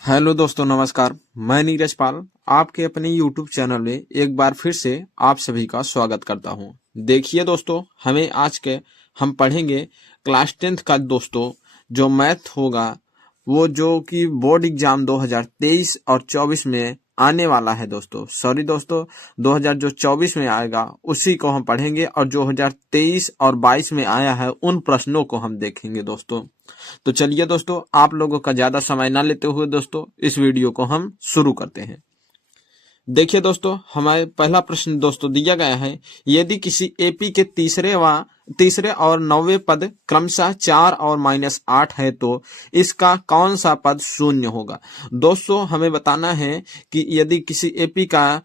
Hello दोस्तों, नमस्कार। मैं नीरज पाल आपके अपने YouTube चैनल में एक बार फिर से आप सभी का स्वागत करता हूं। देखिए दोस्तों, हम पढ़ेंगे क्लास 10th का दोस्तों जो मैथ होगा, वो जो कि बोर्ड एग्जाम 2023 और 24 में आने वाला है दोस्तों। सॉरी दोस्तों, 2024 में आएगा उसी को हम पढ़ेंगे, और जो 2023 और 22 में आया है उन प्रश्नों को हम देखेंगे दोस्तों। तो चलिए दोस्तों, आप लोगों का ज्यादा समय ना लेते हुए दोस्तों इस वीडियो को हम शुरू करते हैं। देखिए दोस्तों, हमारे पहला प्रश्न दोस्तों दिया गया है, यदि किसी एपी के तीसरे और 9वें पद क्रमशः 4 और -8 है तो इसका कौन सा पद शून्य होगा। दोस्तों हमें बताना है कि यदि किसी एपी का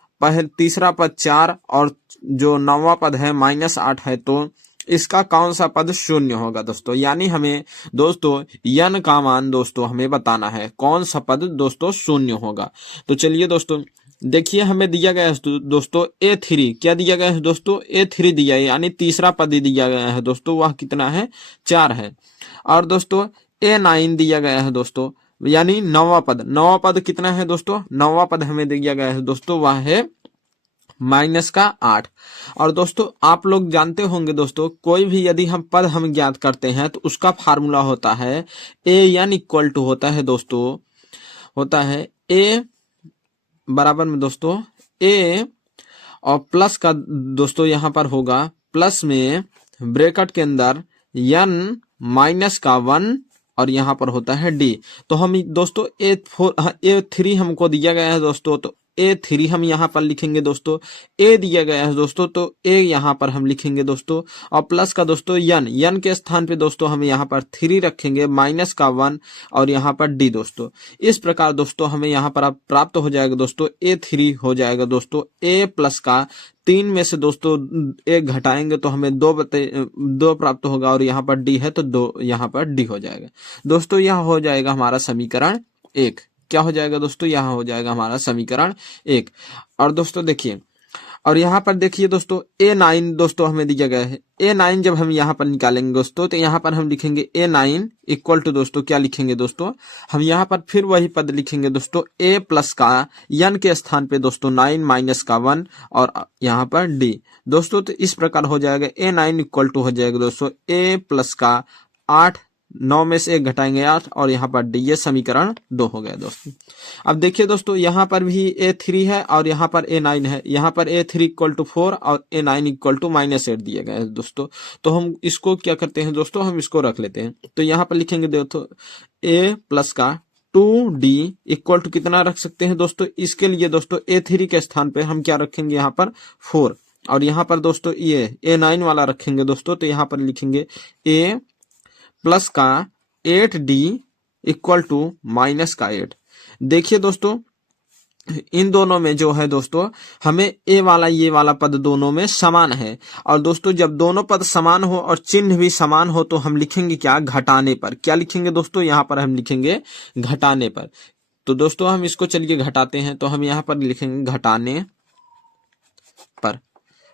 तीसरा पद 4 और जो 9वां पद है -8 है तो इसका कौन सा पद शून्य होगा दोस्तों। यानी हमें दोस्तों यन का मान दोस्तों हमें बताना है कौन सा पद दोस्तों शून्य होगा। तो चलिए दोस्तों, देखिए हमें दिया गया है दोस्तों A3। क्या दिया गया है दोस्तों? A3 दिया है, यानी तीसरा पद दिया गया है दोस्तों, वह कितना है? 4 है। और दोस्तों A9 दिया गया है दोस्तों, यानी नौवां पद कितना है दोस्तों? नौवां पद हमें दिया गया है दोस्तों, वह है -8। और दोस्तों आप लोग जानते होंगे दोस्तों, कोई भी यदि हम ज्ञात करते हैं तो उसका फार्मूला होता है AN इक्वल टू होता है A बराबर में दोस्तों A और प्लस का दोस्तों यहाँ पर होगा प्लस में ब्रैकेट के अंदर N माइनस का 1 और यहाँ पर होता है D। तो हम दोस्तों A3 हमको दिया गया है दोस्तों, तो A3 हम यहाँ पर लिखेंगे दोस्तों। A दिया गया है दोस्तों, तो A यहाँ पर हम लिखेंगे दोस्तों, और प्लस का दोस्तों N के स्थान पे दोस्तों हम यहाँ पर 3 रखेंगे, माइनस का 1 और यहाँ पर D दोस्तों। इस प्रकार दोस्तों हमें यहाँ पर अब प्राप्त हो जाएगा दोस्तों A3 हो जाएगा दोस्तों। A प्लस का 3 में से दोस्तों 1 घटाएंगे तो हमें 2 प्राप्त होगा, और यहाँ पर D है तो 2 यहाँ पर D हो जाएगा दोस्तों। यह हो जाएगा हमारा समीकरण 1। क्या हो जाएगा दोस्तों? यहाँ हो जाएगा हमारा समीकरण 1। और दोस्तों देखिए, और यहाँ पर देखिए दोस्तों A9 दोस्तों हमें दिया गया है। A9 जब हम यहाँ पर निकालेंगे दोस्तों, तो यहाँ पर हम लिखेंगे A9 इक्वल टू दोस्तों क्या लिखेंगे दोस्तों? हम यहाँ पर फिर वही पद लिखेंगे दोस्तों, A प्लस का N के स्थान पे दोस्तों 9 माइनस का 1 और यहाँ पर D दोस्तों। तो इस प्रकार हो जाएगा A9 इक्वल टू हो जाएगा दोस्तों A प्लस का 8, 9 में से 1 घटाएंगे 8 और यहाँ पर D। ये समीकरण 2 हो गया दोस्तों। अब देखिए दोस्तों, यहाँ पर भी A3 है और यहाँ पर A9 है। यहाँ पर A3 इक्वल टू 4 और A9 इक्वल टू -8 दिया गया है दोस्तों। तो हम इसको क्या करते हैं दोस्तों, हम इसको रख लेते हैं। तो यहाँ पर लिखेंगे दोस्तों A प्लस का 2D इक्वल टू कितना रख सकते हैं दोस्तों? इसके लिए दोस्तों A3 के स्थान पे हम क्या रखेंगे? यहाँ पर 4, और यहाँ पर दोस्तों ये A9 वाला रखेंगे दोस्तों। तो यहाँ पर लिखेंगे A प्लस का 8D इक्वल टू माइनस का 8। देखिए दोस्तों, इन दोनों में जो है दोस्तों हमें ये वाला पद दोनों में समान है। और दोस्तों जब दोनों पद समान हो और चिन्ह भी समान हो तो हम लिखेंगे क्या? घटाने पर। क्या लिखेंगे दोस्तों? यहाँ पर हम लिखेंगे घटाने पर। तो दोस्तों हम इसको चलिए घटाते हैं, तो हम यहाँ पर लिखेंगे घटाने पर।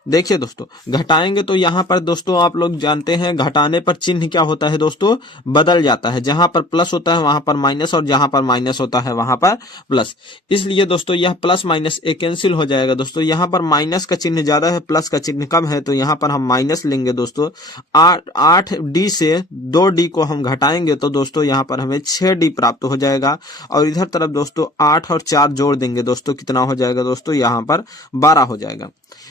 देखिए दोस्तों, घटाएंगे तो यहाँ पर दोस्तों आप लोग जानते हैं घटाने पर चिन्ह क्या होता है दोस्तों? बदल जाता है। जहां पर प्लस होता है वहां पर माइनस, और जहां पर माइनस होता है वहां पर प्लस। इसलिए दोस्तों यह प्लस माइनस एक कैंसिल हो जाएगा दोस्तों। यहाँ पर माइनस का चिन्ह ज्यादा है, प्लस का चिन्ह कम है, तो यहाँ पर हम माइनस लेंगे दोस्तों। 8D से 2D को हम घटाएंगे तो दोस्तों यहाँ पर हमें 6D प्राप्त हो जाएगा। और इधर तरफ दोस्तों 8 और 4 जोड़ देंगे दोस्तों, कितना हो जाएगा दोस्तों? यहाँ पर 12 हो जाएगा।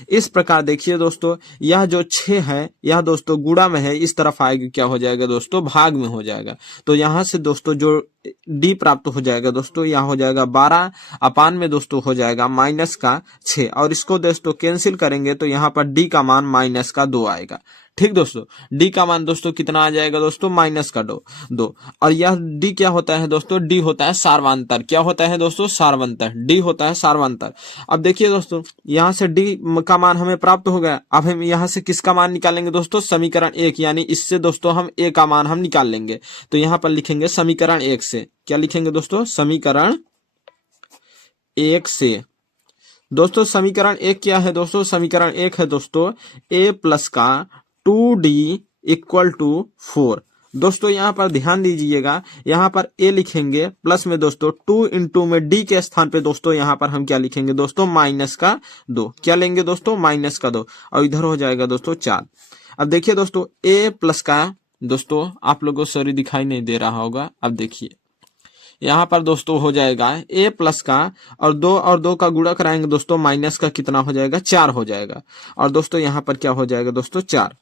इस प्रकार देखिए दोस्तों, यह जो 6 है यह दोस्तों गुणा में है, इस तरफ आएगी क्या हो जाएगा दोस्तों? भाग में हो जाएगा। तो यहां से दोस्तों जो D प्राप्त हो जाएगा दोस्तों, यहाँ हो जाएगा 12 अपान में दोस्तों हो जाएगा माइनस का 6, और इसको दोस्तों कैंसिल करेंगे तो यहाँ पर D का मान माइनस का 2 आएगा। ठीक दोस्तों, D का मान दोस्तों कितना आ जाएगा दोस्तों? माइनस का 2। और यह D क्या होता है दोस्तों? D होता है सार्वंतर। क्या होता है दोस्तों? सार्वंतर। D होता है सार्वंतर। अब देखिए दोस्तों, यहाँ से D का मान हमें प्राप्त हो गया। अब हम यहाँ से किसका मान निकालेंगे दोस्तों? समीकरण 1, यानी इससे दोस्तों हम A का मान हम निकाल लेंगे। तो यहाँ पर लिखेंगे समीकरण 1 से। क्या लिखेंगे दोस्तों? समीकरण 1 से। दोस्तों समीकरण 1 क्या है दोस्तों? समीकरण 1 है दोस्तों A प्लस का 2D इक्वल टू 4 दोस्तों यहाँ पर ध्यान दीजिएगा, यहाँ पर a लिखेंगे प्लस में दोस्तों 2 इंटू में d के स्थान पे दोस्तों यहाँ पर हम क्या लिखेंगे दोस्तों, -2। क्या लेंगे दोस्तों, -2 और इधर हो जाएगा दोस्तों 4। अब देखिए दोस्तों a प्लस का दोस्तों आप लोगों को सॉरी दिखाई नहीं दे रहा होगा। अब देखिए यहाँ पर दोस्तों हो जाएगा a प्लस का और 2 का गुणा कराएंगे दोस्तों, माइनस का कितना हो जाएगा, 4 हो जाएगा। और दोस्तों यहाँ पर क्या हो जाएगा दोस्तों, 4।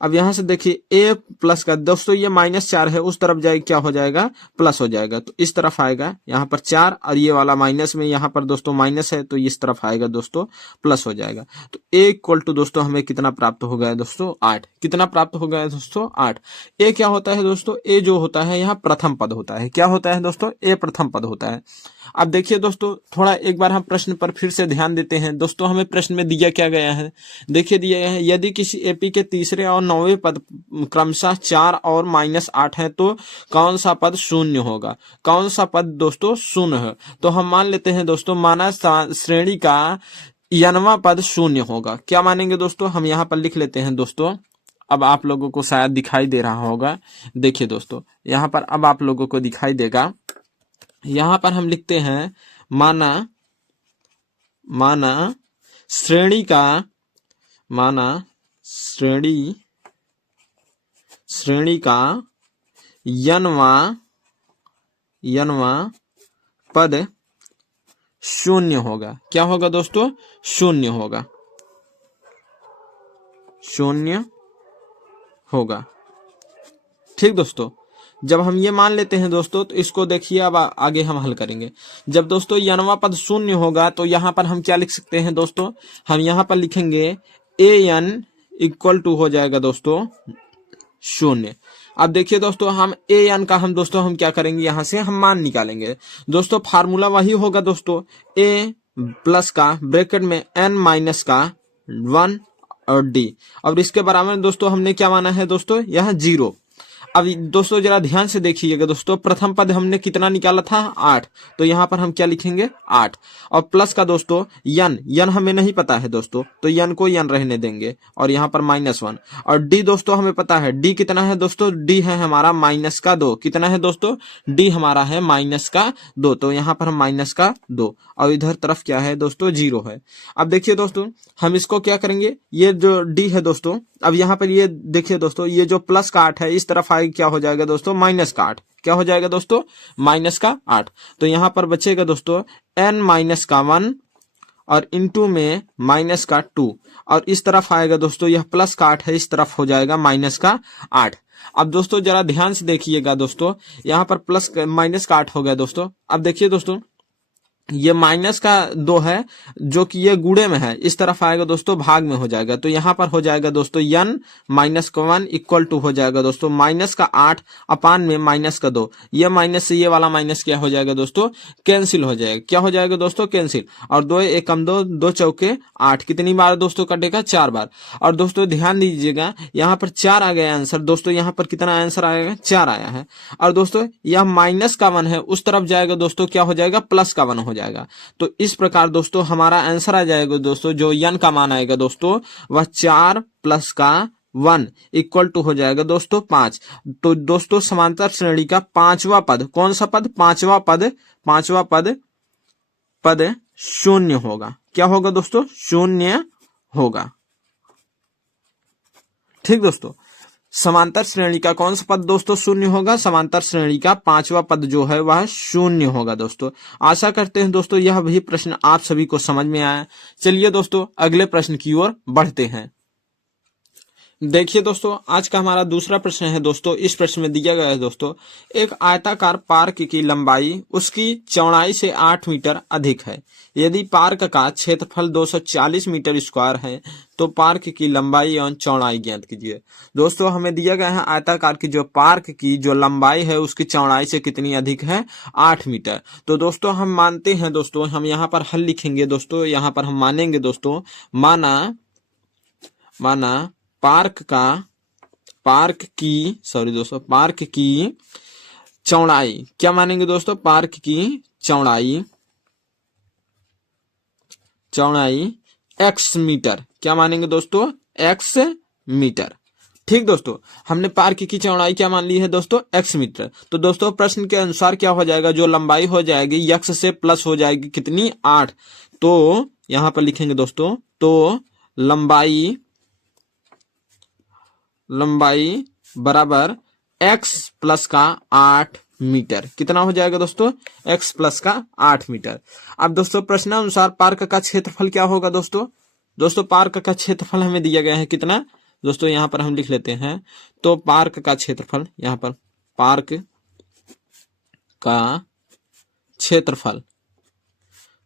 अब यहाँ से देखिए a प्लस का दोस्तों ये -4 है, उस तरफ जाएगा क्या हो जाएगा, प्लस हो जाएगा। तो इस तरफ आएगा यहाँ पर 4 और ये वाला माइनस में यहाँ पर दोस्तों माइनस है, तो इस तरफ आएगा दोस्तों प्लस हो जाएगा। तो a इक्वल टू दोस्तों हमें कितना प्राप्त हो गया दोस्तों, 8। कितना प्राप्त हो गया दोस्तों, 8। a क्या होता है दोस्तों, a जो होता है यहाँ प्रथम पद होता है। क्या होता है दोस्तों, a प्रथम पद होता है। अब देखिए दोस्तों थोड़ा एक बार हम प्रश्न पर फिर से ध्यान देते हैं। दोस्तों हमें प्रश्न में दिया क्या गया है, देखिए दिया गया है, यदि किसी एपी के तीसरे और 9वें पद क्रमशः 4 और -8 है तो कौन सा पद शून्य होगा। कौन सा पद दोस्तों शून्य है, तो हम मान लेते हैं दोस्तों माना श्रेणी का n वां पद शून्य होगा। क्या मानेंगे दोस्तों, हम यहाँ पर लिख लेते हैं दोस्तों। अब आप लोगों को शायद दिखाई दे रहा होगा, देखिए दोस्तों यहाँ पर अब आप लोगों को दिखाई देगा। यहाँ पर हम लिखते हैं माना श्रेणी का n वां पद शून्य होगा। क्या होगा दोस्तों, शून्य होगा। ठीक दोस्तों, जब हम ये मान लेते हैं दोस्तों तो इसको देखिए अब आगे हम हल करेंगे। जब दोस्तों n वां पद शून्य होगा तो यहाँ पर हम क्या लिख सकते हैं दोस्तों, हम यहाँ पर लिखेंगे an इक्वल टू हो जाएगा दोस्तों 0। अब देखिए दोस्तों हम an का हम क्या करेंगे, यहाँ से हम मान निकालेंगे। दोस्तों फार्मूला वही होगा दोस्तों, a प्लस का ब्रैकेट में n माइनस का 1 और d, और इसके बराबर दोस्तों हमने क्या माना है दोस्तों, यह 0। अब दोस्तों जरा ध्यान से देखिएगा दोस्तों, प्रथम पद हमने कितना निकाला था, 8। तो यहाँ पर हम क्या लिखेंगे, 8 और प्लस का दोस्तों n हमें नहीं पता है दोस्तों, तो n को n रहने देंगे और यहाँ पर -1। और d दोस्तों हमें पता है, d कितना है दोस्तों, d है हमारा -2। कितना है दोस्तों, d हमारा है -2, तो यहाँ पर हम -2 और इधर तरफ क्या है दोस्तों, 0 है। अब देखिए दोस्तों हम इसको क्या करेंगे, ये जो d है दोस्तों, अब यहाँ पर ये देखिए दोस्तों ये जो प्लस का 8 है इस तरफ आएगा, क्या हो जाएगा दोस्तों, -8। क्या हो जाएगा दोस्तों, -8। तो यहाँ पर बचेगा दोस्तों n-1 और इंटू में -2 और इस तरफ आएगा दोस्तों यह प्लस का 8 है, इस तरफ हो जाएगा -8। अब दोस्तों जरा ध्यान से देखिएगा दोस्तों, यहाँ पर -8 हो गया दोस्तों। अब देखिए दोस्तों ये -2 है जो कि ये गुणे में है, इस तरफ आएगा दोस्तों भाग में हो जाएगा। तो यहाँ पर हो जाएगा दोस्तों n-1 इक्वल टू हो जाएगा दोस्तों -8 अपान में -2। ये माइनस से ये वाला माइनस क्या हो जाएगा दोस्तों, कैंसिल हो जाएगा। क्या हो जाएगा दोस्तों, कैंसिल। और 2 एकम 2, 2 चौके 8, कितनी बार दोस्तों कटेगा, 4 बार। और दोस्तों ध्यान दीजिएगा यहाँ पर 4 आ गया आंसर दोस्तों, यहाँ पर कितना आंसर आएगा, 4 आया है। और दोस्तों यह -1 है, उस तरफ जाएगा दोस्तों क्या हो जाएगा, +1 हो जाएगा। तो इस प्रकार दोस्तों हमारा आंसर आ जाएगा दोस्तों, जो n का मान आएगा दोस्तों वह 4 + 1 इक्वल टू हो जाएगा दोस्तों 5। तो दोस्तों समांतर श्रेणी का 5वां पद, कौन सा पद, 5वां पद शून्य होगा। क्या होगा दोस्तों, शून्य होगा। ठीक दोस्तों, समांतर श्रेणी का कौन सा पद दोस्तों शून्य होगा, समांतर श्रेणी का 5वां पद जो है वह शून्य होगा दोस्तों। आशा करते हैं दोस्तों यह भी प्रश्न आप सभी को समझ में आया। चलिए दोस्तों अगले प्रश्न की ओर बढ़ते हैं। देखिए दोस्तों आज का हमारा दूसरा प्रश्न है दोस्तों। इस प्रश्न में दिया गया है दोस्तों, एक आयताकार पार्क की लंबाई उसकी चौड़ाई से 8 मीटर अधिक है। यदि पार्क का क्षेत्रफल 240 मीटर स्क्वायर है तो पार्क की लंबाई एवं चौड़ाई ज्ञात कीजिए। दोस्तों हमें दिया गया है आयताकार की जो पार्क की जो लंबाई है उसकी चौड़ाई से कितनी अधिक है, 8 मीटर। तो दोस्तों हम मानते हैं दोस्तों, हम यहाँ पर हल लिखेंगे दोस्तों, यहाँ पर हम मानेंगे दोस्तों, माना पार्क की चौड़ाई, क्या मानेंगे दोस्तों, पार्क की चौड़ाई x मीटर। क्या मानेंगे दोस्तों, x मीटर। ठीक दोस्तों, हमने पार्क की चौड़ाई क्या मान ली है दोस्तों, x मीटर। तो दोस्तों प्रश्न के अनुसार क्या हो जाएगा, जो लंबाई हो जाएगी x से प्लस हो जाएगी कितनी, 8। तो यहां पर लिखेंगे दोस्तों, तो लंबाई बराबर x प्लस का 8 मीटर। कितना हो जाएगा दोस्तों, x प्लस का 8 मीटर। अब दोस्तों प्रश्नानुसार पार्क का क्षेत्रफल क्या होगा दोस्तों। दोस्तों पार्क का क्षेत्रफल हमें दिया गया है कितना दोस्तों, यहां पर हम लिख लेते हैं। तो पार्क का क्षेत्रफल, यहां पर पार्क का क्षेत्रफल,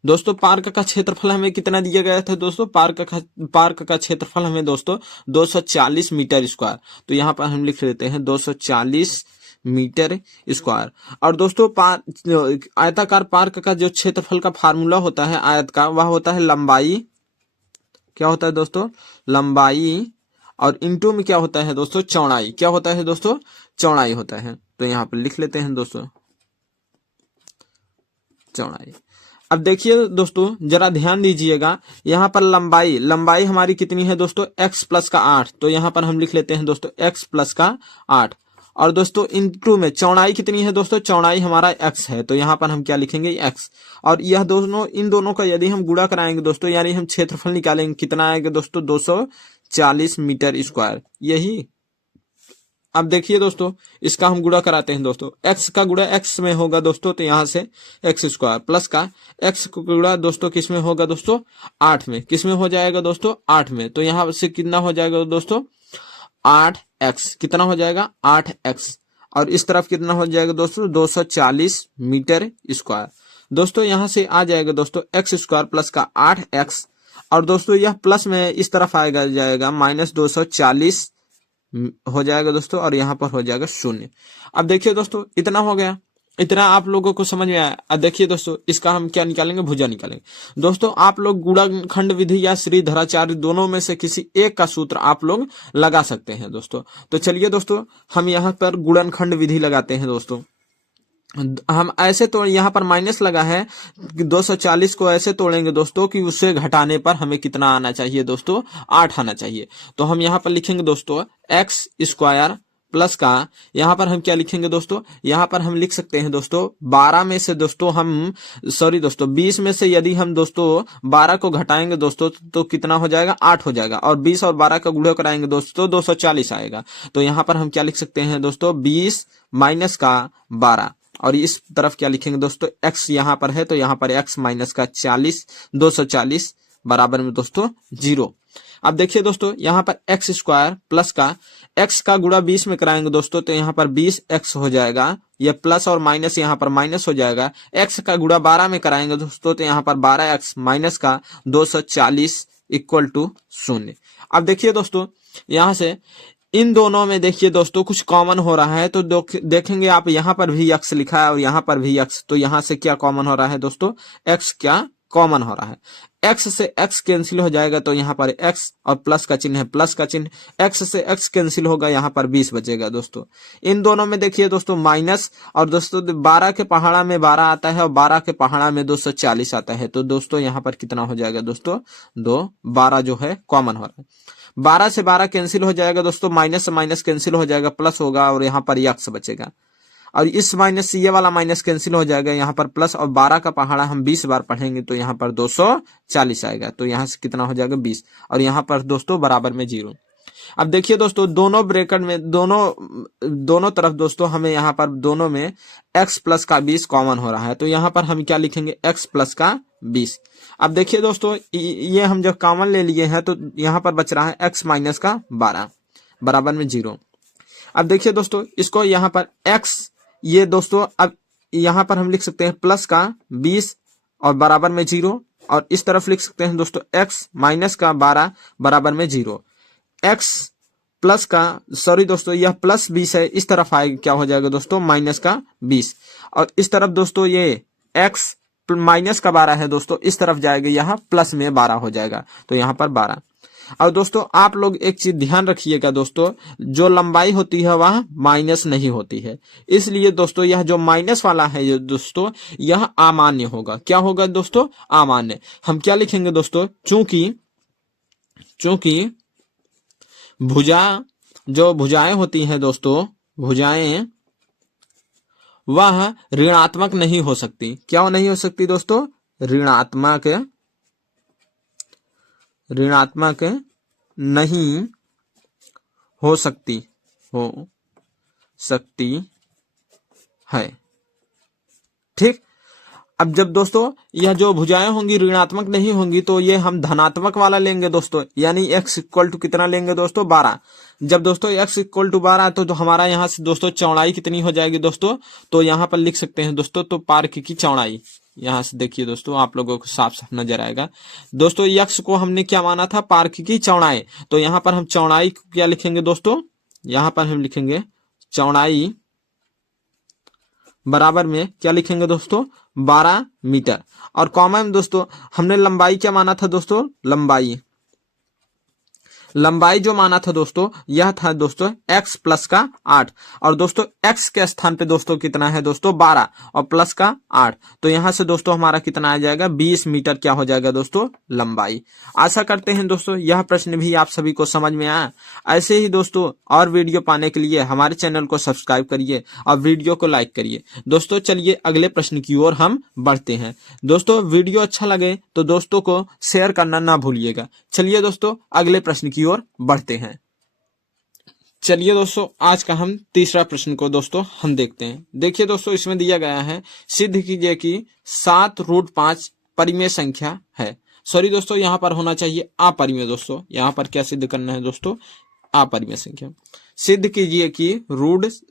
दोस्तों पार्क का क्षेत्रफल हमें कितना दिया गया था दोस्तों, पार्क का क्षेत्रफल हमें दोस्तों 240 मीटर स्क्वायर। तो यहां पर हम लिख लेते हैं 240 मीटर स्क्वायर। और दोस्तों आयताकार पार्क का जो क्षेत्रफल का फार्मूला होता है आयत का, वह होता है लंबाई, क्या होता है दोस्तों, लंबाई, और इनटू में क्या होता है दोस्तों, चौड़ाई। क्या होता है दोस्तों, चौड़ाई होता है। तो यहां पर लिख लेते हैं दोस्तों चौड़ाई। अब देखिए दोस्तों जरा ध्यान दीजिएगा, यहां पर लंबाई हमारी कितनी है दोस्तों, x प्लस का 8। तो यहां पर हम लिख लेते हैं दोस्तों x प्लस का 8। और दोस्तों इनटू में चौड़ाई कितनी है दोस्तों, चौड़ाई हमारा x है। तो यहां पर हम क्या लिखेंगे, x। और यह दोनों, इन दोनों का यदि हम गुणा कराएंगे दोस्तों, यानी हम क्षेत्रफल निकालेंगे, कितना आएगा दोस्तों, 240 मीटर स्क्वायर। यही अब देखिए दोस्तों, इसका हम गुणा कराते हैं दोस्तों, x का गुणा x में होगा दोस्तों, तो यहां से x स्क्वायर प्लस का x का गुणा दोस्तों किस में होगा दोस्तों, 8 में। किस में हो जाएगा दोस्तों, 8 में। तो यहां से कितना हो जाएगा दोस्तों, 8x। कितना हो जाएगा, 8x। और इस तरफ कितना हो जाएगा दोस्तों, 240 मीटर स्क्वायर। दोस्तों यहां से आ जाएगा दोस्तों x स्क्वायर प्लस का 8x। और दोस्तों यह प्लस में इस तरफ आएगा जाएगा माइनस 240 हो जाएगा दोस्तों, और यहाँ पर हो जाएगा 0। अब देखिए दोस्तों इतना हो गया, इतना आप लोगों को समझ में आया। अब देखिए दोस्तों इसका हम क्या निकालेंगे, भुजा निकालेंगे। दोस्तों आप लोग गुणनखंड विधि या श्रीधराचार्य दोनों में से किसी एक का सूत्र आप लोग लगा सकते हैं दोस्तों। तो चलिए दोस्तों हम यहाँ पर गुणनखंड विधि लगाते हैं दोस्तों। हम ऐसे तो यहाँ पर माइनस लगा है, 240 को ऐसे तोड़ेंगे दोस्तों कि उससे घटाने पर हमें कितना आना चाहिए दोस्तों, 8 आना चाहिए। तो हम यहाँ पर लिखेंगे दोस्तों x स्क्वायर प्लस का, यहाँ पर हम क्या लिखेंगे दोस्तों, यहाँ पर हम लिख सकते हैं दोस्तों 12 में से दोस्तों हम, सॉरी दोस्तों 20 में से यदि हम दोस्तों 12 को घटाएंगे दोस्तों तो कितना हो जाएगा, 8 हो जाएगा। और 20 और 12 का गुणा कराएंगे दोस्तों 240 आएगा। तो यहाँ पर हम क्या लिख सकते हैं दोस्तों, 20 माइनस का 12। और इस तरफ क्या लिखेंगे दोस्तों, x यहाँ पर है तो यहाँ पर x माइनस का 40, 240 बराबर में दोस्तों 0। अब देखिए दोस्तों यहाँ पर x स्क्वायर प्लस का, x का गुणा 20 में कराएंगे दोस्तों तो यहाँ पर 20x हो जाएगा। यह प्लस और माइनस यहाँ पर माइनस हो जाएगा। x का गुणा 12 में कराएंगे दोस्तों तो यहाँ पर 12x माइनस का 240 इक्वल टू 0। अब देखिए दोस्तों यहाँ से इन दोनों में देखिए दोस्तों कुछ कॉमन हो रहा है। तो देखेंगे आप यहाँ पर भी x लिखा है और यहाँ पर भी x, तो यहाँ से क्या कॉमन हो रहा है दोस्तों, x क्या कॉमन हो रहा है। x से x कैंसिल हो जाएगा तो यहाँ पर x और प्लस का चिन्ह है, प्लस का चिन्ह, x से x कैंसिल होगा, यहाँ पर 20 बचेगा दोस्तों। इन दोनों में देखिए दोस्तों माइनस, और दोस्तों 12 के पहाड़ा में 12 आता है और 12 के पहाड़ा में 240 आता है। तो दोस्तों यहाँ पर कितना हो जाएगा दोस्तों, 12 जो है कॉमन हो रहा है। 12 से 12 कैंसिल हो जाएगा दोस्तों, माइनस से माइनस कैंसिल हो जाएगा, प्लस होगा और यहाँ पर x बचेगा। और इस माइनस से ये वाला माइनस कैंसिल हो जाएगा, यहाँ पर प्लस, और 12 का पहाड़ा हम 20 बार पढ़ेंगे तो यहाँ पर 240 आएगा। तो यहाँ से कितना हो जाएगा 20, और यहाँ पर दोस्तों बराबर में 0। अब देखिए दोस्तों दोनों ब्रैकेट में दोनों तरफ दोस्तों हमें यहाँ पर दोनों में x प्लस का 20 कॉमन हो रहा है। तो यहाँ पर हम क्या लिखेंगे, x प्लस का 20। अब देखिए दोस्तों ये हम जब कॉमन ले लिए हैं तो यहाँ पर बच रहा है x माइनस का 12 बराबर में 0। अब देखिए दोस्तों इसको यहाँ पर x, ये दोस्तों अब यहाँ पर हम लिख सकते हैं प्लस का 20 और बराबर में 0, और इस तरफ लिख सकते हैं दोस्तों x माइनस का 12 बराबर में 0। x प्लस का, सॉरी दोस्तों यह प्लस 20 है, इस तरफ आएगा क्या हो जाएगा दोस्तों, माइनस का 20। और इस तरफ दोस्तों ये x माइनस का 12 है दोस्तों, इस तरफ जाएगा, यहाँ प्लस में 12 हो जाएगा, तो यहाँ पर 12। और दोस्तों आप लोग एक चीज ध्यान रखिएगा दोस्तों, जो लंबाई होती है वह माइनस नहीं होती है, इसलिए दोस्तों यह जो माइनस वाला है दोस्तों यह अमान्य होगा। क्या होगा दोस्तों, अमान्य। हम क्या लिखेंगे दोस्तों, चूंकि भुजा जो भुजाएं होती हैं दोस्तों, भुजाएं वह ऋणात्मक नहीं हो सकती। क्या नहीं हो सकती दोस्तों? ऋणात्मक नहीं हो सकती है। ठीक। अब जब दोस्तों यह जो भुजाएं होंगी ऋणात्मक नहीं होंगी तो ये हम धनात्मक वाला लेंगे दोस्तों, यानी x इक्वल टू कितना लेंगे दोस्तों? 12। जब दोस्तों x इक्वल टू 12 तो हमारा यहाँ से दोस्तों चौड़ाई कितनी हो जाएगी दोस्तों? तो यहाँ पर लिख सकते हैं दोस्तों, तो पार्क की चौड़ाई, यहाँ से देखिए दोस्तों आप लोगों को साफ साफ नजर आएगा दोस्तों। x को हमने क्या माना था? पार्क की चौड़ाई। तो यहाँ पर हम चौड़ाई क्या लिखेंगे दोस्तों? यहाँ पर हम लिखेंगे चौड़ाई बराबर में क्या लिखेंगे दोस्तों? 12 मीटर। और कॉमा में दोस्तों हमने लंबाई क्या माना था दोस्तों? लंबाई जो माना था दोस्तों यह था दोस्तों x प्लस का 8। और दोस्तों x के स्थान पे दोस्तों कितना है दोस्तों? 12 और प्लस का 8। तो यहां से दोस्तों हमारा कितना आ जाएगा? 20 मीटर क्या हो जाएगा दोस्तों? लंबाई। आशा करते हैं दोस्तों यह प्रश्न भी आप सभी को समझ में आया। ऐसे ही दोस्तों और वीडियो पाने के लिए हमारे चैनल को सब्सक्राइब करिए और वीडियो को लाइक करिए। दोस्तों चलिए अगले प्रश्न की ओर हम बढ़ते हैं। दोस्तों वीडियो अच्छा लगे तो दोस्तों को शेयर करना ना भूलिएगा। चलिए दोस्तों अगले प्रश्न की ओर बढ़ते हैं। चलिए दोस्तों आज का हम तीसरा प्रश्न को दोस्तों हम देखते हैं। देखिए दोस्तों इसमें दिया गया है, सिद्ध कीजिए कि 7√5 परिमेय संख्या है। सॉरी दोस्तों यहाँ पर होना चाहिए अपरिमेय। दोस्तों यहाँ पर क्या सिद्ध करना है दोस्तों? अपरिमेय संख्या। सिद्ध कीजिए कि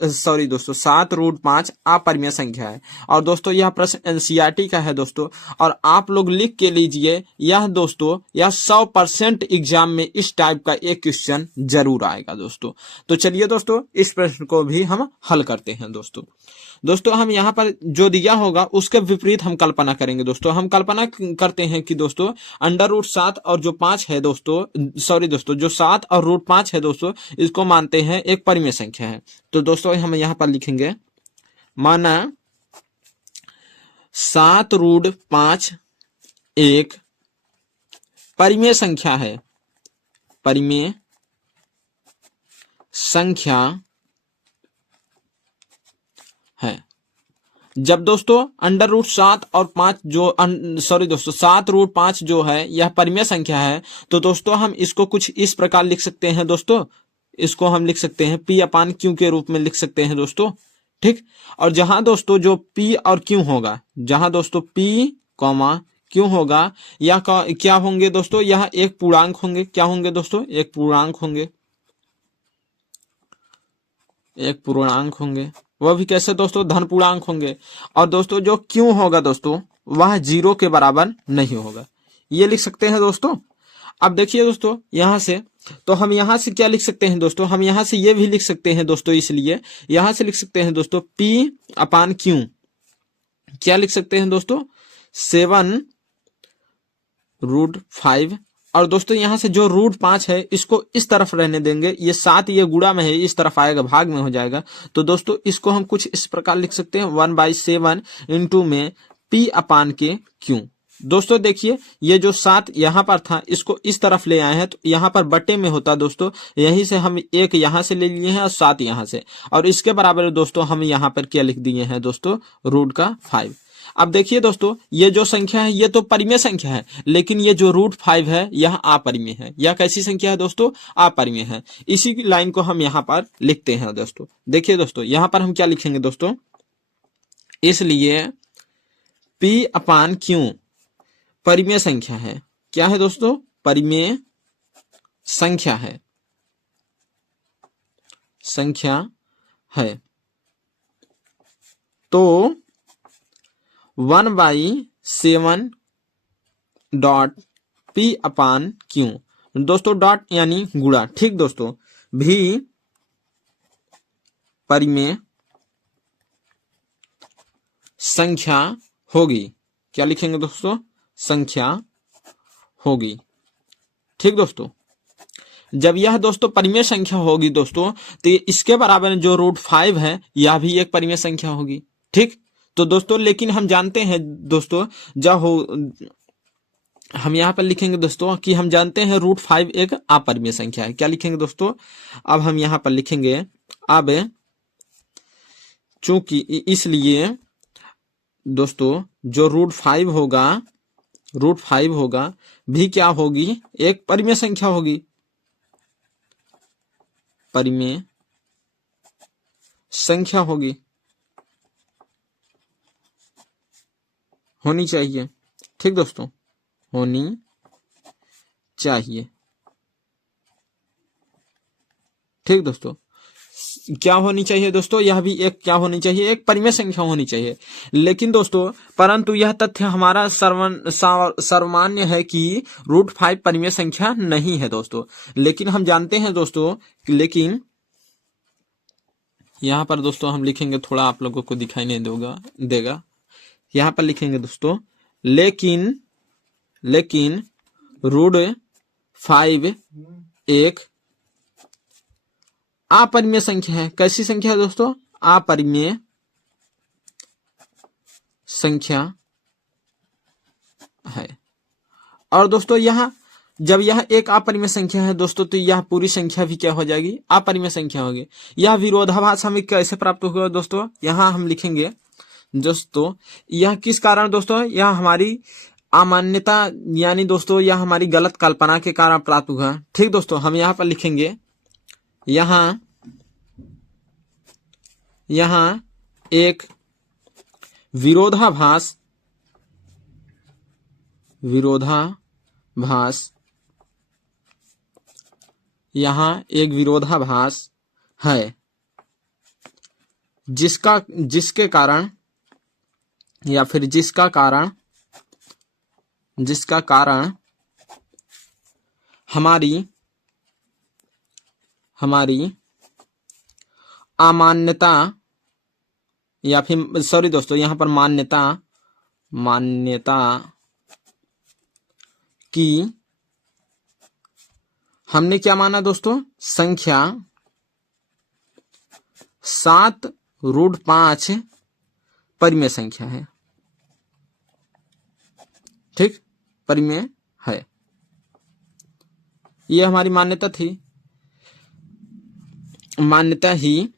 7√5 अपरिमेय संख्या है। और दोस्तों यह प्रश्न एनसीईआरटी का है दोस्तों, और आप लोग लिख के लीजिए यह दोस्तों, यह 100% एग्जाम में इस टाइप का एक क्वेश्चन जरूर आएगा दोस्तों। तो चलिए दोस्तों इस प्रश्न को भी हम हल करते हैं दोस्तों। दोस्तों हम यहाँ पर जो दिया होगा उसके विपरीत हम कल्पना करेंगे दोस्तों। हम कल्पना करते हैं कि दोस्तों √7 और जो 5 है दोस्तों, सॉरी दोस्तों जो 7 और √5 है दोस्तों, इसको मानते हैं एक परिमेय संख्या है। तो दोस्तों हम यहाँ पर लिखेंगे, माना 7√5 एक परिमेय संख्या है। परिमेय संख्या है। जब दोस्तों √7 और 5 जो सॉरी दोस्तों 7√5 जो है यह परिमेय संख्या है, तो दोस्तों हम इसको कुछ इस प्रकार लिख सकते हैं दोस्तों। इसको हम लिख सकते हैं P/Q के रूप में लिख सकते हैं दोस्तों। ठीक। और जहां दोस्तों जो P और Q होगा, जहां दोस्तों P, Q होगा, यह क्या होंगे दोस्तों? यह एक पूर्णांक होंगे। क्या होंगे दोस्तों? एक पूर्णांक होंगे। एक पूर्णांक होंगे, वह भी कैसे दोस्तों? धन पूर्णांक होंगे। और दोस्तों जो Q होगा दोस्तों वह 0 के बराबर नहीं होगा। ये लिख सकते हैं दोस्तों। अब देखिए दोस्तों यहां से, तो हम यहां से क्या लिख सकते हैं दोस्तों? हम यहां से ये भी लिख सकते हैं दोस्तों, इसलिए यहां से लिख सकते हैं दोस्तों P/Q। क्या लिख सकते हैं दोस्तों? 7√5। और दोस्तों यहां से जो √5 है इसको इस तरफ रहने देंगे, ये 7 ये गुणा में है, इस तरफ आएगा, भाग में हो जाएगा। तो दोस्तों इसको हम कुछ इस प्रकार लिख सकते हैं, 1/7 इंटू में P/Q। दोस्तों देखिए ये जो 7 यहाँ पर था इसको इस तरफ ले आए हैं, तो यहाँ पर बटे में होता दोस्तों, यहीं से हम एक यहाँ से ले लिए हैं और 7 यहाँ से, और इसके बराबर दोस्तों हम यहाँ पर क्या लिख दिए हैं दोस्तों? √5। अब देखिए दोस्तों ये जो संख्या है ये तो परिमेय संख्या है, लेकिन ये जो √5 है यह अपरिमेय है। यह कैसी संख्या है दोस्तों? अपरिमेय है। इसी लाइन को हम यहाँ पर लिखते हैं दोस्तों। देखिए दोस्तों यहाँ पर हम क्या लिखेंगे दोस्तों? इसलिए P/Q परिमेय संख्या है। क्या है दोस्तों? परिमेय संख्या है। तो 1/7 दोस्तों डॉट यानी गुणा। ठीक दोस्तों, भी परिमेय संख्या होगी। क्या लिखेंगे दोस्तों? संख्या होगी। ठीक दोस्तों, जब यह दोस्तों परिमेय संख्या होगी दोस्तों, तो इसके बराबर जो √5 है यह भी एक परिमेय संख्या होगी। ठीक। तो दोस्तों लेकिन हम जानते हैं दोस्तों हम यहाँ पर लिखेंगे दोस्तों कि हम जानते हैं √5 एक अपरिमेय संख्या है। क्या लिखेंगे दोस्तों? अब हम यहाँ पर लिखेंगे अब चूंकि इसलिए दोस्तों जो √5 होगा भी क्या होगी? एक परिमेय संख्या होगी, परिमेय संख्या होगी, होनी चाहिए। ठीक दोस्तों, होनी चाहिए। ठीक दोस्तों, क्या होनी चाहिए दोस्तों? यह भी एक क्या होनी चाहिए? एक परिमेय संख्या होनी चाहिए। लेकिन दोस्तों परंतु यह तथ्य हमारा सर्वमान्य है कि √5 परिमेय संख्या नहीं है दोस्तों। लेकिन हम जानते हैं दोस्तों, लेकिन यहाँ पर दोस्तों हम लिखेंगे, थोड़ा आप लोगों को दिखाई नहीं देगा। यहाँ पर लिखेंगे दोस्तों लेकिन √5 एक अपरिमेय संख्या है। कैसी संख्या है दोस्तों? अपरिमेय संख्या है। और दोस्तों यह जब यह एक अपरिमेय संख्या है दोस्तों, तो यह पूरी संख्या भी क्या हो जाएगी? अपरिमेय संख्या होगी। यह विरोधाभास हमें कैसे प्राप्त होगा दोस्तों? यहाँ हम लिखेंगे दोस्तों, यह किस कारण दोस्तों? यह हमारी अमान्यता यानी दोस्तों यह हमारी गलत कल्पना के कारण प्राप्त हुआ। ठीक दोस्तों, हम यहाँ पर लिखेंगे यहाँ एक विरोधाभास यहाँ एक विरोधाभास है, जिसके कारण या फिर जिसका कारण हमारी अमान्यता या फिर सॉरी दोस्तों यहाँ पर मान्यता की हमने क्या माना दोस्तों? संख्या 7√5 परिमेय संख्या है। ठीक, परिमेय है, ये हमारी मान्यता ही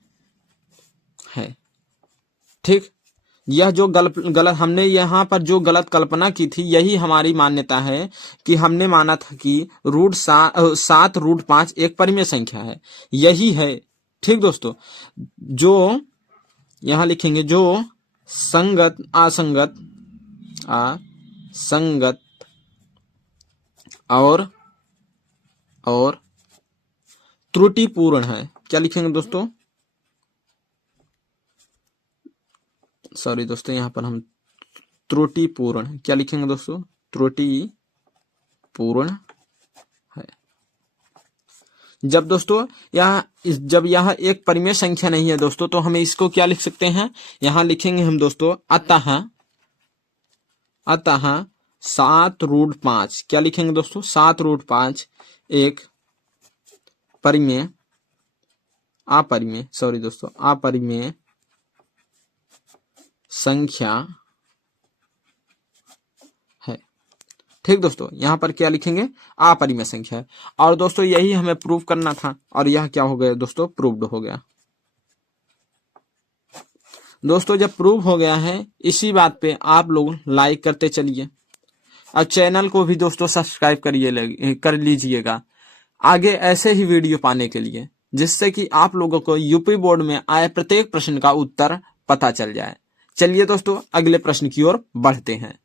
है। ठीक, यह जो गलत हमने यहाँ पर जो गलत कल्पना की थी, यही हमारी मान्यता है कि हमने माना था कि 7√5 एक परिमेय संख्या है, यही है। ठीक दोस्तों, जो यहाँ लिखेंगे जो संगत असंगत और त्रुटिपूर्ण है। क्या लिखेंगे दोस्तों? सॉरी दोस्तों, यहाँ पर हम त्रुटिपूर्ण, क्या लिखेंगे दोस्तों? त्रुटिपूर्ण है। जब यह एक परिमेय संख्या नहीं है दोस्तों, तो हमें इसको क्या लिख सकते हैं? यहाँ लिखेंगे हम दोस्तों अतः 7√5, क्या लिखेंगे दोस्तों? 7√5 एक अपरिमेय संख्या है। ठीक दोस्तों, यहाँ पर क्या लिखेंगे? अपरिमेय संख्या है। और दोस्तों यही हमें प्रूव करना था, और यह क्या हो गया दोस्तों? प्रूव्ड हो गया। दोस्तों जब प्रूव हो गया है, इसी बात पे आप लोग लाइक करते चलिए और चैनल को भी दोस्तों सब्सक्राइब कर लीजिएगा आगे ऐसे ही वीडियो पाने के लिए, जिससे कि आप लोगों को यूपी बोर्ड में आए प्रत्येक प्रश्न का उत्तर पता चल जाए। चलिए दोस्तों अगले प्रश्न की ओर बढ़ते हैं।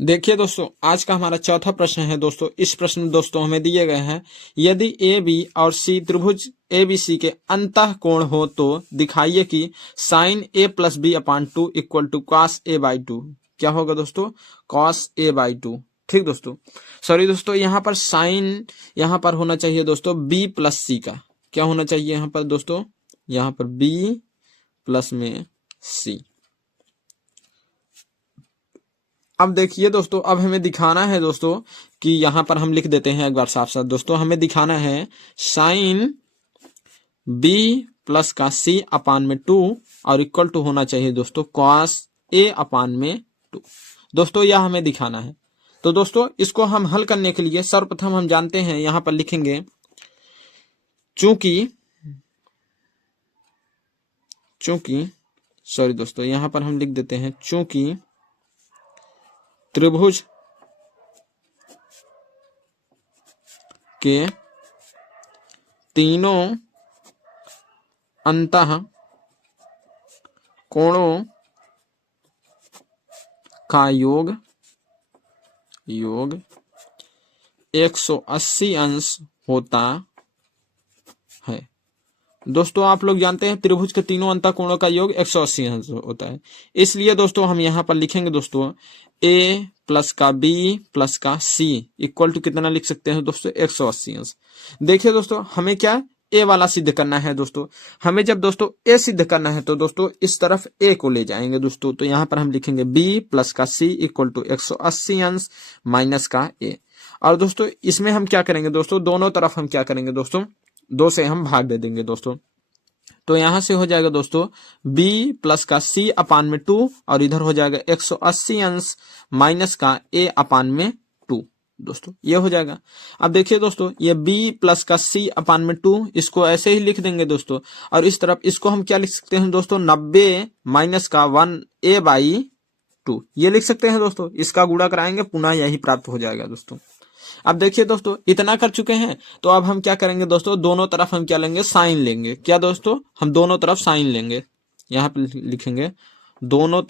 देखिए दोस्तों, आज का हमारा चौथा प्रश्न है दोस्तों। इस प्रश्न में दोस्तों हमें दिए गए हैं, यदि ए बी और सी त्रिभुज ABC के अंतः कोण हो तो दिखाइए कि sin A+B/2 = cos A/2। क्या होगा दोस्तों? cos A/2। ठीक दोस्तों, सॉरी दोस्तों, यहाँ पर साइन यहाँ पर होना चाहिए दोस्तों B+C का। क्या होना चाहिए यहाँ पर दोस्तों? यहाँ पर B+C। अब देखिए दोस्तों, अब हमें दिखाना है दोस्तों कि यहाँ पर हम लिख देते हैं एक बार साफ साफ दोस्तों। हमें दिखाना है साइन B+C/2 और इक्वल टू होना चाहिए दोस्तों cos A/2। दोस्तों यह हमें दिखाना है। तो दोस्तों इसको हम हल करने के लिए सर्वप्रथम हम जानते हैं, यहां पर लिखेंगे चूंकि सॉरी दोस्तों, यहां पर हम लिख देते हैं चूंकि त्रिभुज के तीनों अंतः कोणों का योग 180 अंश होता है। दोस्तों आप लोग जानते हैं त्रिभुज के तीनों अंतः कोणों का योग 180 अंश होता है। इसलिए दोस्तों हम यहां पर लिखेंगे दोस्तों a प्लस का b प्लस का c इक्वल टू कितना लिख सकते हैं दोस्तों 180 अंश। देखिए दोस्तों हमें क्या a वाला सिद्ध करना है दोस्तों। हमें जब दोस्तों a सिद्ध करना है तो दोस्तों इस तरफ a को ले जाएंगे दोस्तों। तो यहां पर हम लिखेंगे b प्लस का c इक्वल टू 180 अंश माइनस का a। और दोस्तों इसमें हम क्या करेंगे दोस्तों, दोनों तरफ हम क्या करेंगे दोस्तों, 2 से हम भाग दे देंगे दोस्तों। तो यहां से हो जाएगा दोस्तों b प्लस का c अपान में 2 और इधर हो जाएगा 180 अंश माइनस का a अपान में 2 दोस्तों, ये हो जाएगा। अब देखिए दोस्तों ये b प्लस का c अपान में 2 इसको ऐसे ही लिख देंगे दोस्तों। और इस तरफ इसको हम क्या लिख सकते हैं दोस्तों, 90 माइनस का 1a बाई 2 ये लिख सकते हैं दोस्तों। इसका गुणा कराएंगे पुनः यही प्राप्त हो जाएगा दोस्तों। अब देखिए दोस्तों इतना कर चुके हैं, तो अब हम क्या करेंगे दोस्तों, दोनों तरफ हम क्या लेंगे, साइन लेंगे। क्या दोस्तों, हम दोनों तरफ साइन लेंगे। यहां पे लिखेंगे दोनों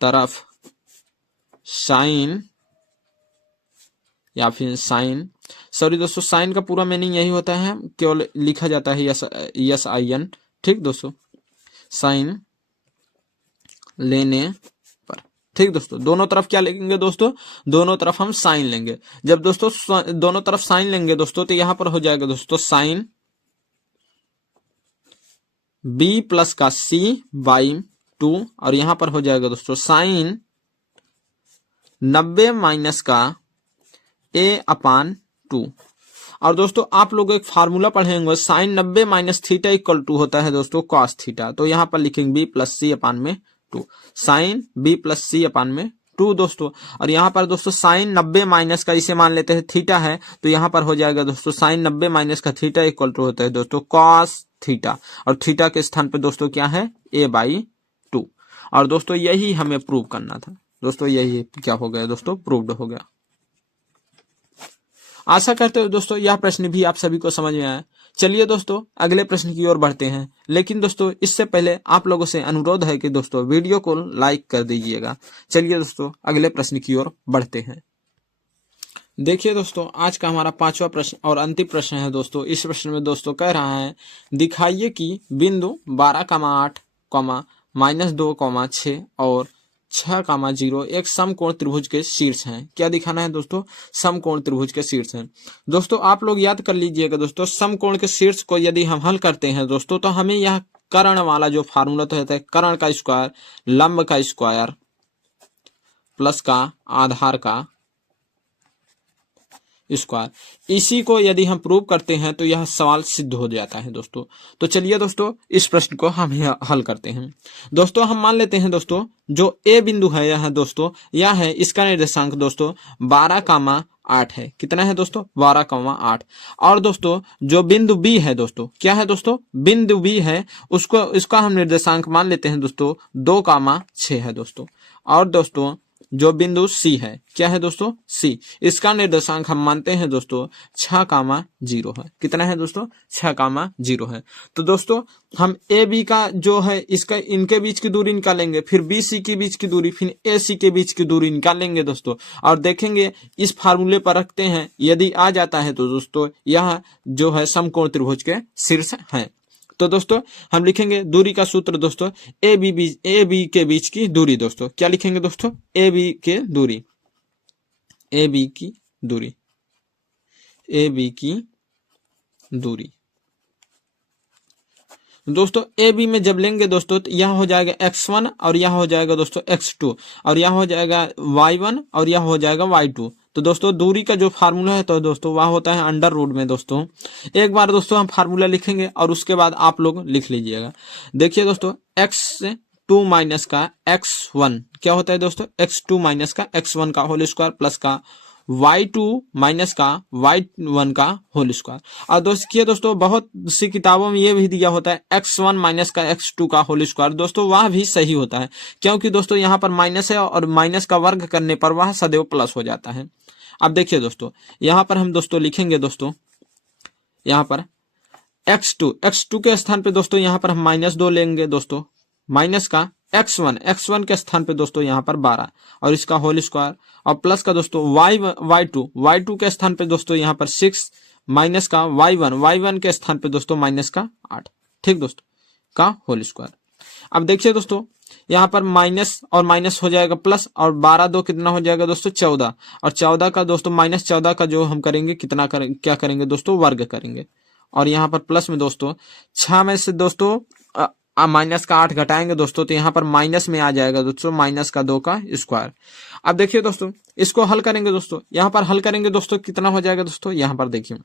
तरफ साइन या फिर साइन, सॉरी दोस्तों साइन का पूरा मीनिंग यही होता है, केवल लिखा जाता है यस आई एन, ठीक दोस्तों, साइन लेने पर। ठीक दोस्तों, दोनों तरफ क्या लेंगे दोस्तों, दोनों तरफ हम साइन लेंगे। जब दोस्तों दोनों तरफ साइन लेंगे दोस्तों तो यहां पर हो जाएगा दोस्तों साइन b प्लस का c बाई 2 और यहां पर हो जाएगा दोस्तों साइन 90 माइनस का a अपान 2। और दोस्तों आप लोग एक फार्मूला पढ़ेंगे, sine 90 minus theta equal to होता है दोस्तों कॉस थीटा। तो यहां पर लिखेंगे b प्लस c अपान में 2, साइन b प्लस c अपान में 2 दोस्तों। और यहाँ पर दोस्तों साइन 90 माइनस का इसे मान लेते हैं थीटा है, तो यहाँ पर हो जाएगा दोस्तों साइन 90 माइनस का थीटा इक्वल टू होता है दोस्तों कॉस थीटा। और थीटा के स्थान पे दोस्तों क्या है, a बाई 2। और दोस्तों यही हमें प्रूव करना था दोस्तों, यही क्या हो गया दोस्तों, प्रूव्ड हो गया। आशा करते हो दोस्तों यह प्रश्न भी आप सभी को समझ में आया। चलिए दोस्तों अगले प्रश्न की ओर बढ़ते हैं, लेकिन दोस्तों इससे पहले आप लोगों से अनुरोध है कि दोस्तों वीडियो को लाइक कर दीजिएगा। चलिए दोस्तों अगले प्रश्न की ओर बढ़ते हैं। देखिए दोस्तों आज का हमारा 5वां प्रश्न और अंतिम प्रश्न है दोस्तों। इस प्रश्न में दोस्तों कह रहा है दिखाइए कि बिंदु 12,8, -2,6 और 6,0 एक समकोण त्रिभुज के शीर्ष हैं। क्या दिखाना है दोस्तों, समकोण त्रिभुज के शीर्ष हैं। दोस्तों आप लोग याद कर लीजिएगा दोस्तों, समकोण के शीर्ष को यदि हम हल करते हैं दोस्तों तो हमें यह कर्ण वाला जो फार्मूला तो होता है, कर्ण का स्क्वायर लंब का स्क्वायर प्लस का आधार का स्क्वायर, इसी को यदि हम प्रूव करते हैं तो यह सवाल सिद्ध हो जाता है दोस्तों। तो चलिए दोस्तों इस प्रश्न को हम हल करते हैं। दोस्तों हम मान लेते हैं दोस्तों जो ए बिंदु है यह दोस्तों, यह है इसका निर्देशांक दोस्तों 12,8 है। कितना है दोस्तों, 12,8। और दोस्तों जो बिंदु बी है दोस्तों, क्या है दोस्तों, बिंदु बी है, इसका हम निर्देशांक मान लेते हैं दोस्तों 2,6 है दोस्तों। और दोस्तों जो बिंदु सी है, क्या है दोस्तों, सी, इसका निर्देशांक हम मानते हैं दोस्तों 6,0 है। कितना है दोस्तों, 6,0 है। तो दोस्तों हम ए बी का जो है इसका इनके बीच की दूरी निकालेंगे, फिर बी सी के बीच की दूरी, फिर ए सी के बीच की दूरी निकालेंगे दोस्तों। और देखेंगे इस फार्मूले पर रखते हैं, यदि आ जाता है तो दोस्तों यह जो है समकोण त्रिभुज के शीर्ष है। तो दोस्तों हम लिखेंगे दूरी का सूत्र दोस्तों ए बी के बीच की दूरी दोस्तों, क्या लिखेंगे दोस्तों, ए बी की दूरी दोस्तों ए बी में जब लेंगे दोस्तों तो यह हो जाएगा x1 और यह हो जाएगा दोस्तों x2 और यह हो जाएगा y1 और यह हो जाएगा y2। तो दोस्तों दूरी का जो फार्मूला है तो दोस्तों वह होता है अंडर रूट में दोस्तों। एक बार दोस्तों हम फार्मूला लिखेंगे और उसके बाद आप लोग लिख लीजिएगा। देखिए दोस्तों x x2 माइनस का x1 क्या होता है दोस्तों, x2 माइनस का x1 का होल स्क्वायर प्लस का y2 माइनस का y1 का होल स्क्वायर। और दोस्तों बहुत सी किताबों में ये भी दिया होता है x1 माइनस का x2 का होल स्क्वायर। दोस्तों वह भी सही होता है, क्योंकि दोस्तों यहाँ पर माइनस है और माइनस का वर्ग करने पर वह सदैव प्लस हो जाता है। अब देखिए दोस्तों, यहाँ पर हम दोस्तों लिखेंगे दोस्तों, यहाँ पर x2 के स्थान पे दोस्तों यहाँ पर हम -2 लेंगे दोस्तों, माइनस का x1 के स्थान पे दोस्तों यहाँ पर 12 और इसका होल स्क्वायर, और प्लस का दोस्तों y2 के स्थान पे दोस्तों यहाँ पर 6 माइनस का y1 के स्थान पे दोस्तों माइनस का 8, ठीक दोस्तों, का होल स्क्वायर। अब देखिए दोस्तों, यहाँ पर माइनस और माइनस हो जाएगा प्लस, और 12 कितना हो जाएगा दोस्तों 14, और 14 का दोस्तों -14 का जो हम करेंगे क्या करेंगे दोस्तों, वर्ग करेंगे। और यहाँ पर प्लस में दोस्तों 6 में से दोस्तों माइनस का 8 घटाएंगे दोस्तों, तो यहाँ पर माइनस में आ जाएगा दोस्तों -2 का स्क्वायर। अब देखिए दोस्तों, इसको हल करेंगे दोस्तों, यहाँ पर हल करेंगे दोस्तों, कितना हो जाएगा दोस्तों, यहाँ पर देखिए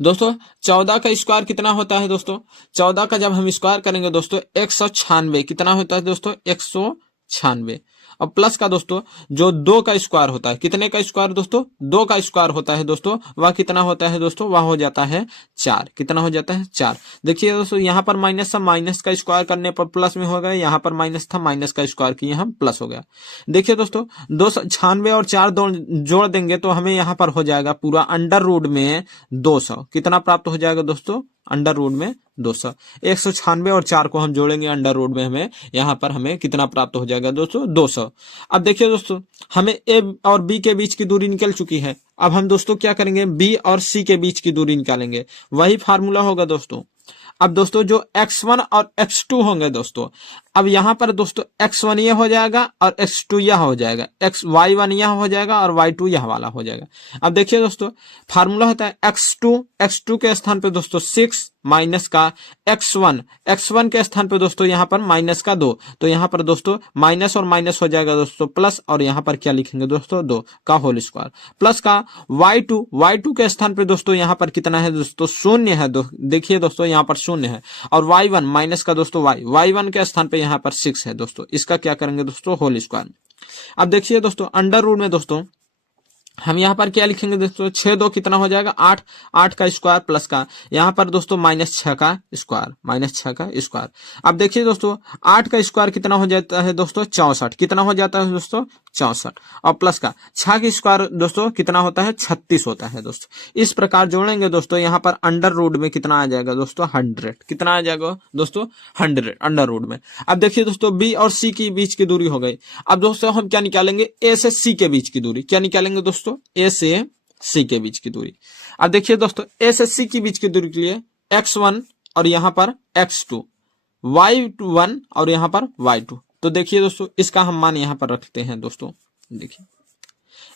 दोस्तों 14 का स्क्वायर कितना होता है दोस्तों, 14 का जब हम स्क्वायर करेंगे दोस्तों 196 कितना होता है दोस्तों, 196। और प्लस का दोस्तों जो 2 का स्क्वायर होता है, कितने का स्क्वायर दोस्तों, 2 का स्क्वायर होता है दोस्तों, वह कितना होता है दोस्तों, वह हो जाता है 4। कितना हो जाता है 4। देखिए दोस्तों, यहाँ पर माइनस था, माइनस का स्क्वायर करने पर प्लस में हो गया, यहाँ पर माइनस था, माइनस का स्क्वायर किए हम प्लस हो गया। देखिए दोस्तों 296 और 4 जोड़ देंगे तो हमें यहाँ पर हो जाएगा पूरा अंडर रूट में 200, कितना प्राप्त हो जाएगा दोस्तों, अंडर रूट में 200। 196 और 4 को हम जोड़ेंगे अंडर रूट में, हमें यहाँ पर हमें कितना प्राप्त हो जाएगा दोस्तों, 200। अब देखिए दोस्तों, हमें ए और बी के बीच की दूरी निकल चुकी है। अब हम दोस्तों क्या करेंगे, बी और सी के बीच की दूरी निकालेंगे, वही फार्मूला होगा दोस्तों। अब दोस्तों जो x1 और x2 होंगे दोस्तों, अब यहाँ पर दोस्तों x1 यह हो जाएगा और x2 यह हो जाएगा, y1 यह हो जाएगा और y2 यह वाला हो जाएगा। अब देखिए दोस्तों, फार्मूला होता है x2 के स्थान पे दोस्तों 6 माइनस का x1 के स्थान पे दोस्तों यहाँ पर माइनस का 2, तो यहाँ पर दोस्तों माइनस और माइनस हो जाएगा दोस्तों प्लस, और यहाँ पर क्या लिखेंगे दोस्तों, 2 का होल स्क्वायर, प्लस का y2 के स्थान पे दोस्तों यहाँ पर कितना है दोस्तों, 0 है। देखिए दोस्तों यहाँ पर 0 है, और y1 माइनस का दोस्तों y1 के स्थान पे यहाँ पर 6 है दोस्तों, इसका क्या करेंगे दोस्तों, होल स्क्वायर। अब देखिए दोस्तों, अंडर रूट में दोस्तों हम यहाँ पर क्या लिखेंगे दोस्तों, 6 कितना हो जाएगा 8 का स्क्वायर प्लस का यहाँ पर दोस्तों -6 का स्क्वायर। अब देखिए दोस्तों 8 का स्क्वायर कितना हो जाता है दोस्तों, 64। कितना हो जाता है दोस्तों, 64, और प्लस का 6 का स्क्वायर दोस्तों कितना होता है, 36 होता है दोस्तों। इस प्रकार जोड़ेंगे दोस्तों, यहाँ पर अंडर रूट में कितना आ जाएगा दोस्तों, 100। कितना आ जाएगा दोस्तों, 100 अंडर रूट में। अब देखिए दोस्तों, बी और सी के बीच की दूरी हो गई। अब दोस्तों हम क्या निकालेंगे, ए से सी के बीच की दूरी, क्या निकालेंगे दोस्तों, ए से सी के बीच की दूरी। अब देखिए दोस्तों, ए से सी के बीच की दूरी के लिए x1 और यहाँ पर x2, y1 और यहाँ पर y2। तो देखिए दोस्तों, इसका हम मान यहाँ पर रखते हैं दोस्तों। देखिए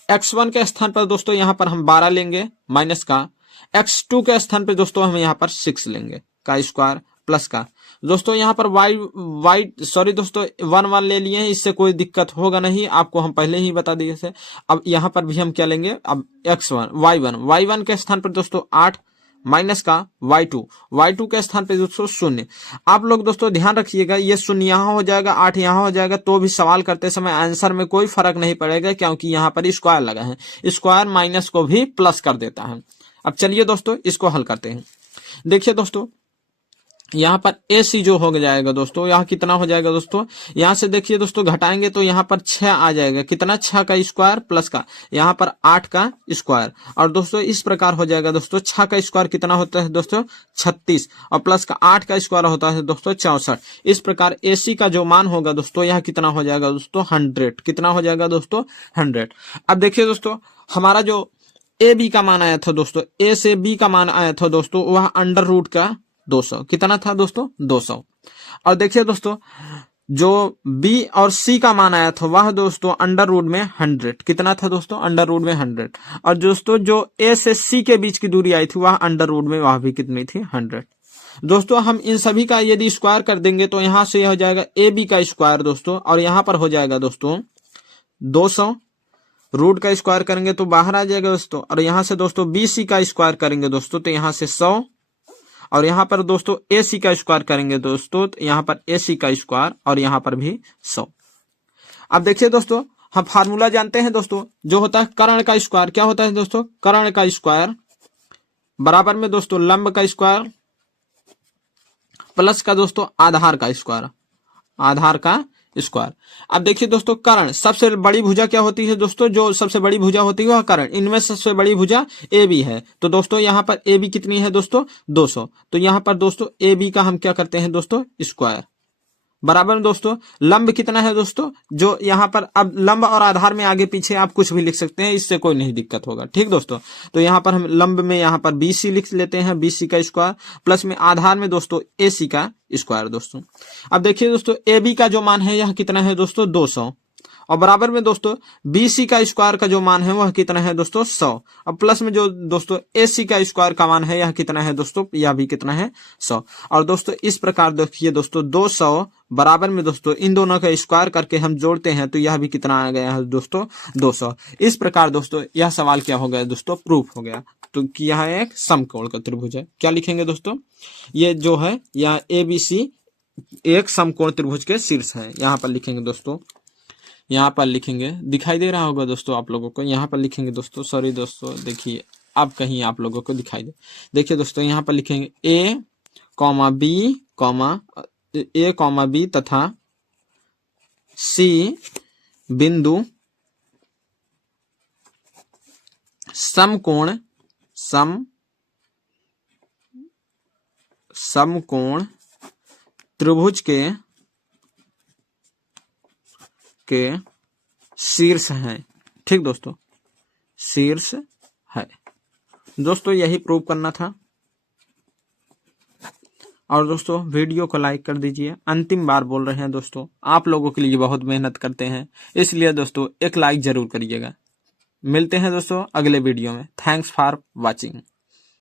x1 के स्थान पर दोस्तों यहाँ पर हम 12 लेंगे माइनस का, x2 के स्थान पर दोस्तों हम यहाँ पर 6 लेंगे का स्क्वायर प्लस का दोस्तों यहाँ पर दोस्तों 1 ले लिए हैं, इससे कोई दिक्कत होगा नहीं, आपको हम पहले ही बता दिए थे। अब यहाँ पर भी हम क्या लेंगे, अब y1 के स्थान पर दोस्तों 8 माइनस का y2 के स्थान पे दोस्तों 0। आप लोग दोस्तों ध्यान रखिएगा, ये 0 यहाँ हो जाएगा, 8 यहाँ हो जाएगा, तो भी सवाल करते समय आंसर में कोई फर्क नहीं पड़ेगा, क्योंकि यहाँ पर स्क्वायर लगा है, स्क्वायर माइनस को भी प्लस कर देता है। अब चलिए दोस्तों इसको हल करते हैं। देखिए दोस्तों, यहाँ पर ए सी जो हो जाएगा दोस्तों, यहाँ कितना हो जाएगा दोस्तों, यहाँ से देखिए दोस्तों घटाएंगे तो यहाँ पर 6 आ जाएगा, कितना 6 का स्क्वायर प्लस का यहाँ पर 8 का स्क्वायर, और दोस्तों इस प्रकार हो जाएगा दोस्तों, 6 का स्क्वायर कितना होता है दोस्तों 36, और प्लस का 8 का स्क्वायर होता है दोस्तों 64। इस प्रकार ए सी का जो मान होगा दोस्तों, यहाँ कितना हो जाएगा दोस्तों 100। कितना हो जाएगा दोस्तों 100। अब देखिए दोस्तों, हमारा जो ए बी का मान आया था दोस्तों, ए से बी का मान आया था दोस्तों, वह अंडर रूट का 200 कितना था दोस्तों 200। और देखिए दोस्तों, जो बी और सी का मान आया था वह दोस्तों अंडर रूट में 100, कितना था दोस्तों अंडर रूट में 100। और दोस्तों जो ए से सी के बीच की दूरी आई थी वह अंडर रूट में, वह भी कितनी थी 100। दोस्तों हम इन सभी का यदि स्क्वायर कर देंगे तो यहाँ से यह हो जाएगा ए बी का स्क्वायर दोस्तों, और यहाँ पर हो जाएगा दोस्तों 200, रूट का स्क्वायर करेंगे तो बाहर आ जाएगा दोस्तों, और यहाँ से दोस्तों बी सी का स्क्वायर करेंगे दोस्तों तो यहाँ से 100, और यहाँ पर दोस्तों AC का स्क्वायर करेंगे दोस्तों, तो यहाँ पर AC का स्क्वायर और यहाँ पर भी 100। अब देखिए दोस्तों, हम फार्मूला जानते हैं दोस्तों, जो होता है कर्ण का स्क्वायर। क्या होता है दोस्तों? कर्ण का स्क्वायर बराबर में दोस्तों लंब का स्क्वायर प्लस का दोस्तों आधार का स्क्वायर, आधार का स्क्वायर। अब देखिए दोस्तों, कर्ण सबसे बड़ी भुजा क्या होती है दोस्तों? जो सबसे बड़ी भुजा होती है वह कर्ण। इनमें सबसे बड़ी भुजा AB है, तो दोस्तों यहाँ पर AB कितनी है दोस्तों? 200। तो यहाँ पर दोस्तों AB का हम क्या करते हैं दोस्तों? स्क्वायर बराबर में दोस्तों लंब कितना है दोस्तों? जो यहाँ पर अब लंब और आधार में आगे पीछे आप कुछ भी लिख सकते हैं, इससे कोई नहीं दिक्कत होगा, ठीक दोस्तों। तो यहाँ पर हम लंब में यहाँ पर BC लिख लेते हैं, BC का स्क्वायर प्लस में आधार में दोस्तों AC का स्क्वायर दोस्तों। अब देखिए दोस्तों, AB का जो मान है यह कितना है दोस्तों? 200 और बराबर में दोस्तों BC का स्क्वायर का जो मान है वह कितना है दोस्तों? 100। अब प्लस में जो दोस्तों AC का स्क्वायर का मान है यह कितना है दोस्तों? यह भी कितना है? 100। और दोस्तों इस प्रकार देखिए दोस्तों 200 बराबर में दोस्तों इन दोनों का स्क्वायर करके हम जोड़ते हैं तो यह भी कितना आ गया है दोस्तों? 200। इस प्रकार दोस्तों यह सवाल क्या हो गया दोस्तों? प्रूफ हो गया। तो कि यह एक समकोण का त्रिभुज है। क्या लिखेंगे दोस्तों? ये जो है यह ABC एक समकोण त्रिभुज के शीर्ष है। यहाँ पर लिखेंगे दोस्तों, यहाँ पर लिखेंगे, दिखाई दे रहा होगा दोस्तों आप लोगों को। यहाँ पर लिखेंगे दोस्तों, सॉरी दोस्तों, देखिए अब कहीं आप लोगों को दिखाई दे। देखिए दोस्तों यहाँ पर लिखेंगे A, B तथा C बिंदु समकोण त्रिभुज के शीर्ष है। ठीक दोस्तों, शीर्ष है दोस्तों, यही प्रूव करना था। और दोस्तों वीडियो को लाइक कर दीजिए। अंतिम बार बोल रहे हैं दोस्तों, आप लोगों के लिए बहुत मेहनत करते हैं, इसलिए दोस्तों एक लाइक जरूर करिएगा। मिलते हैं दोस्तों अगले वीडियो में। Thanks for watching.